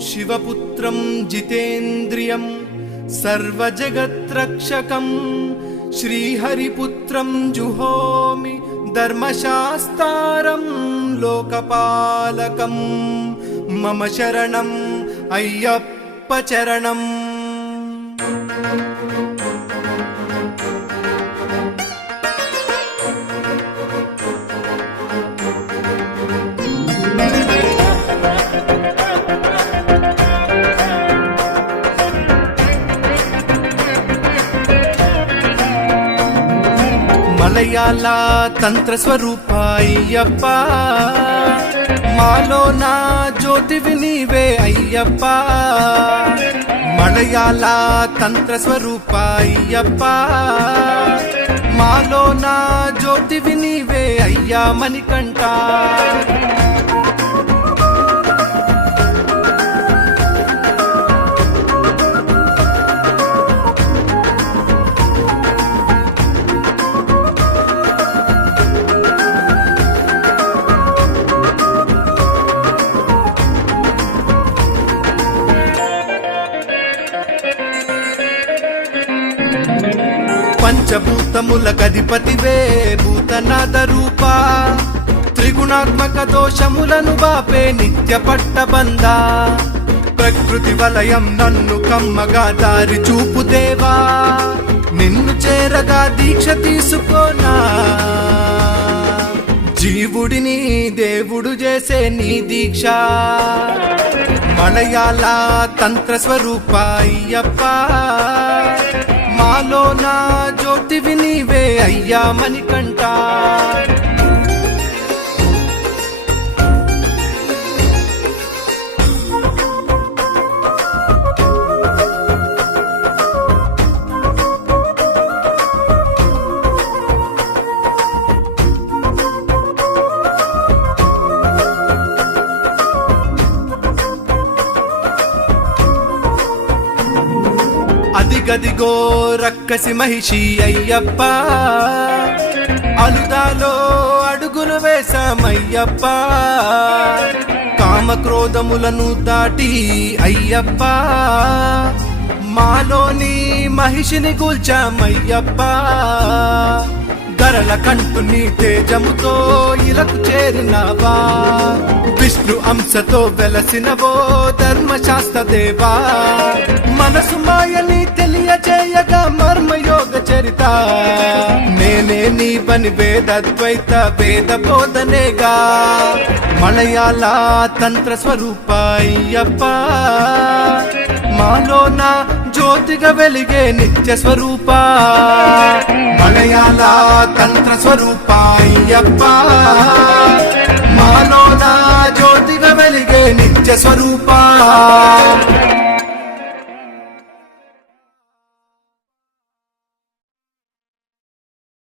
शिवपुत्रं जितेन्द्रियं सर्वजगत्रक्षकं श्रीहरिपुत्रं जुहोमि धर्मशास्तारं लोकपालकं मम शरणं अय्यप्प चरणं। మలయాళ తంత్ర స్వరూప అయ్యప్ప, మాలో నా జ్యోతివి నీవే అయ్యప్ప। మలయాళ తంత్ర స్వరూప అయ్యప్ప, మాలో నా జ్యోతివి నీవే అయ్యా మణికంఠ। పంచభూతముల గధిపతివే భూతనాథ రూప, త్రిగుణాత్మక దోషములను బాపే నిత్య పట్టబంధ। ప్రకృతి వలయం నన్ను కమ్మగా దారి చూపు దేవా, నిన్ను చేరగా దీక్ష తీసుకోనా। జీవుడిని దేవుడు చేసే నీ దీక్ష, మలయాళ తంత్ర స్వరూప అయ్యప్ప, మాలో నా జ్యోతివి నీవే అయ్యా మణికంఠ। అదిగదిగో రక్కసి మహిషి అయ్యప్ప, అలుదాలో అడుగులు వేశామయ్యప్ప। కామక్రోధములను దాటి అయ్యప్ప, మాలోని మహిషిని కూల్చామయ్యప్ప। ధరల కంటు నీ తేజముతో ఇలకు చేరినావా, విష్ణు అంశతో వెలసినవో ధర్మశాస్త్ర దేవా। మనసు మాయని తెలియచేయగా మర్మయోగ చరిత, నేనే నీ పని వేదద్వైత వేద బోధనేగా। మలయాళ తంత్ర స్వరూప అయ్యప్ప, మాలో నా జ్యోతిగా వెలిగే నిత్య స్వరూప। మలయాళ తంత్ర స్వరూప అయ్యప్ప, మాలో నా జ్యోతిగా వెలిగే నిత్య స్వరూప।